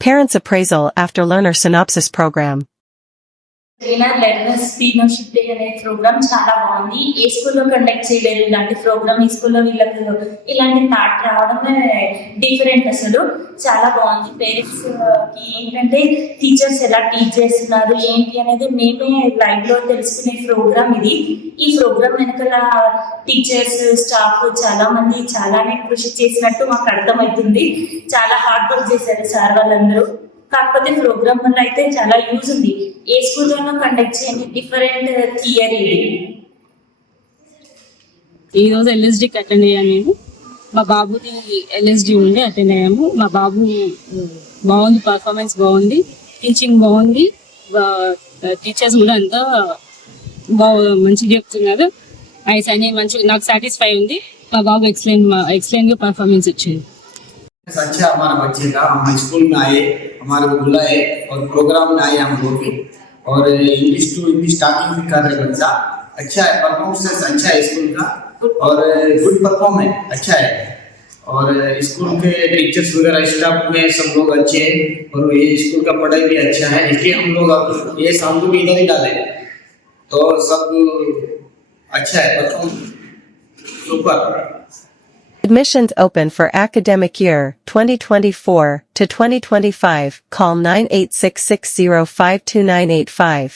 Parents' appraisal after learner synopsis program. Trainer learners స్పీనర్షిప్ day అనే program చాలా బాగుంది. ఏ స్కూల్లో కండక్ట్ చేయలేదు ఇలాంటి ప్రోగ్రామ్. ఈ స్కూల్లో వీళ్ళకు ఇలాంటి థాట్ రావడమే డిఫరెంట్. అసలు చాలా బాగుంది. పేరెంట్స్ కి ఏంటంటే టీచర్స్ ఎలా టీచ్ చేస్తున్నారు ఏంటి అనేది మేమే లైవ్ లో తెలుసుకునే ప్రోగ్రామ్ ఇది. ఈ ప్రోగ్రామ్ వెనకాల టీచర్స్ స్టాఫ్ చాలా మంది చాలానే కృషి చేసినట్టు మాకు అర్థమవుతుంది. చాలా హార్డ్ వర్క్ చేశారు సార్ వాళ్ళందరూ. కాకపోతే ప్రోగ్రామ్ వల్ల అయితే చాలా యూజ్ ఉంది. ఏ స్కూల్లోనూ కండక్ట్ చేయని డిఫరెంట్ థియరీ ఇది. ఈరోజు ఎల్ఎస్డికి అటెండ్ అయ్యాను నేను. మా బాబుది ఎల్ఎస్డి ఉండి అటెండ్ అయ్యాము. మా బాబు బాగుంది, పర్ఫార్మెన్స్ బాగుంది, టీచింగ్ బాగుంది, టీచర్స్ కూడా అంతా మంచిగా చెప్తున్నారు. ఐస్ అని మంచి నాకు సాటిస్ఫై ఉంది. మా బాబు ఎక్సలెంట్ గా పర్ఫార్మెన్స్ ఇచ్చింది. अच्छा हमारा बच्चे का हम स्कूल में आए, हमारे को बुलाए और प्रोग्राम में आए हम लोग भी, और इंग्लिश टू इंग्लिश स्टार्टिंग भी कर रहे बच्चा. अच्छा है, परफॉर्मेंस अच्छा है स्कूल का और गुड परफॉर्मेंस अच्छा है. और स्कूल के टीचर्स वगैरह स्टाफ में सब लोग अच्छे हैं और ये स्कूल का पढ़ाई भी अच्छा है. इसलिए हम लोग अब ये शाम को भी इधर ही डाले तो सब अच्छा है, performance super. Admissions open for academic year 2024 to 2025. Call 9866052985.